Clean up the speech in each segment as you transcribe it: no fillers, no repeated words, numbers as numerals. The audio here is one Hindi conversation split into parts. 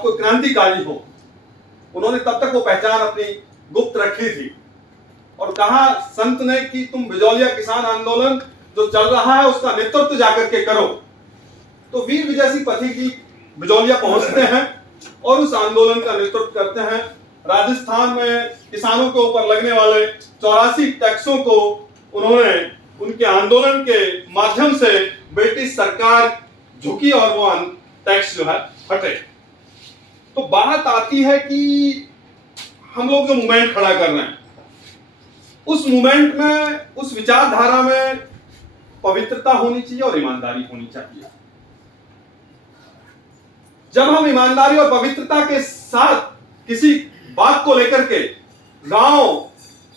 आपको क्रांतिकारी हो। उन्होंने तब तक वो पहचान अपनी गुप्त रखी थी और कहा संत ने कि तुम बिजौलिया किसान आंदोलन जो चल रहा है उसका नेतृत्व जाकर के करो। तो वीर विजय सिंह पथिकी बिजौलिया पहुंचते हैं और उस आंदोलन का नेतृत्व करते हैं। राजस्थान में किसानों के ऊपर लगने वाले 84 टैक्सों को उन्होंने उनके आंदोलन के माध्यम से ब्रिटिश सरकार झुकी और वो टैक्स जो है हटे। तो बात आती है कि हम लोग जो मूवमेंट खड़ा कर रहे हैं उस मूवमेंट में, उस विचारधारा में पवित्रता होनी चाहिए और ईमानदारी होनी चाहिए। जब हम ईमानदारी और पवित्रता के साथ किसी बात को लेकर के गांव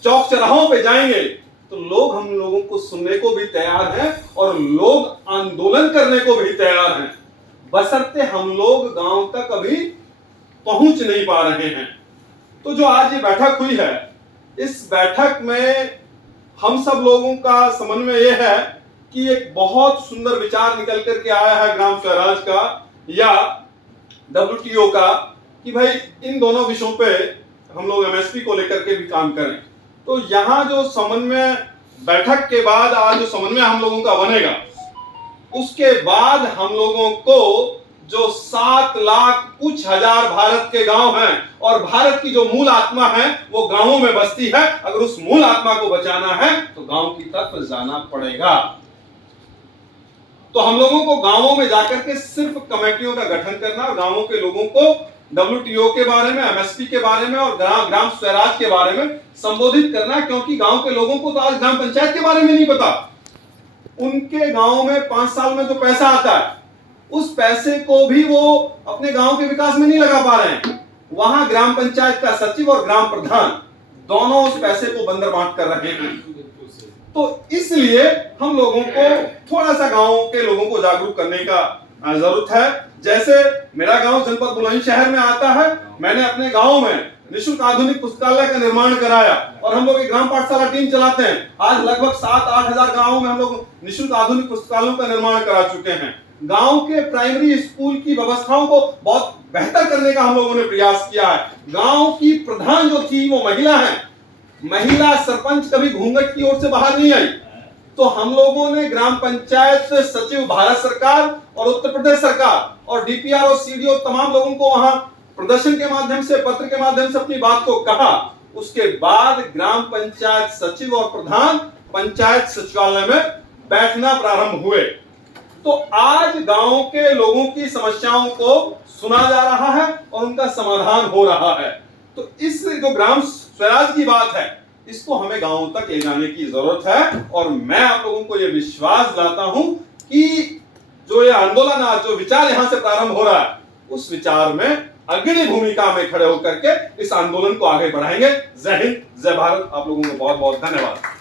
चौक चौराहों पे जाएंगे तो लोग हम लोगों को सुनने को भी तैयार हैं और लोग आंदोलन करने को भी तैयार हैं, बशर्ते हम लोग गांव तक अभी पहुंच नहीं पा रहे हैं। तो जो आज ये बैठक हुई है, इस बैठक में हम सब लोगों का समन्वय यह है कि एक बहुत सुंदर विचार निकल करके आया है ग्राम स्वराज का या WTO का कि भाई इन दोनों विषयों पे हम लोग MSP को लेकर के भी काम करें। तो यहाँ जो समन्वय बैठक के बाद आज जो समन्वय हम लोगों का बनेगा, उसके बाद हम लोगों को जो 7 लाख कुछ हजार भारत के गांव हैं और भारत की जो मूल आत्मा है वो गांवों में बसती है, अगर उस मूल आत्मा को बचाना है तो गांव की तरफ जाना पड़ेगा। तो हम लोगों को गांवों में जाकर के सिर्फ कमेटियों का गठन करना और गांवों के लोगों को WTO के बारे में, MSP के बारे में और ग्राम स्वराज के बारे में संबोधित करना, क्योंकि गांव के लोगों को तो आज ग्राम पंचायत के बारे में नहीं पता। उनके गांव में 5 साल में जो पैसा आता है उस पैसे को भी वो अपने गांव के विकास में नहीं लगा पा रहे हैं। वहां ग्राम पंचायत का सचिव और ग्राम प्रधान दोनों उस पैसे को बंदर बांट कर रहे हैं। तो इसलिए हम लोगों को थोड़ा सा गांव के लोगों को जागरूक करने का जरूरत है। जैसे मेरा गांव जनपद बुलंदशहर में आता है, मैंने अपने गांव में निःशुल्क आधुनिक पुस्तकालय का निर्माण कराया और हम लोग एक ग्राम पाठशाला टीम चलाते हैं। आज लगभग 7-8 हजार गाँवों में हम लोग निःशुल्क आधुनिक पुस्तकालयों का निर्माण करा चुके हैं। गांव के प्राइमरी स्कूल की व्यवस्थाओं को बहुत बेहतर करने का हम लोगों ने प्रयास किया है। गांव की प्रधान जो थी वो महिला है, महिला सरपंच कभी घूंघट की ओर से बाहर नहीं आई। तो हम लोगों ने ग्राम पंचायत सचिव भारत सरकार और उत्तर प्रदेश सरकार और DPR और CDO तमाम लोगों को वहां प्रदर्शन के माध्यम से, पत्र के माध्यम से अपनी बात को कहा। उसके बाद ग्राम पंचायत सचिव और प्रधान पंचायत सचिवालय में बैठना प्रारंभ हुए। तो आज गांव के लोगों की समस्याओं को सुना जा रहा है और उनका समाधान हो रहा है। तो इस जो ग्राम स्वराज की बात है इसको हमें गांवों तक ले जाने की जरूरत है और मैं आप लोगों को यह विश्वास दिलाता हूं कि जो ये आंदोलन आज जो विचार यहां से प्रारंभ हो रहा है उस विचार में अग्रणी भूमिका में खड़े होकर के इस आंदोलन को आगे बढ़ाएंगे। जय हिंद, जय भारत। आप लोगों को बहुत बहुत धन्यवाद।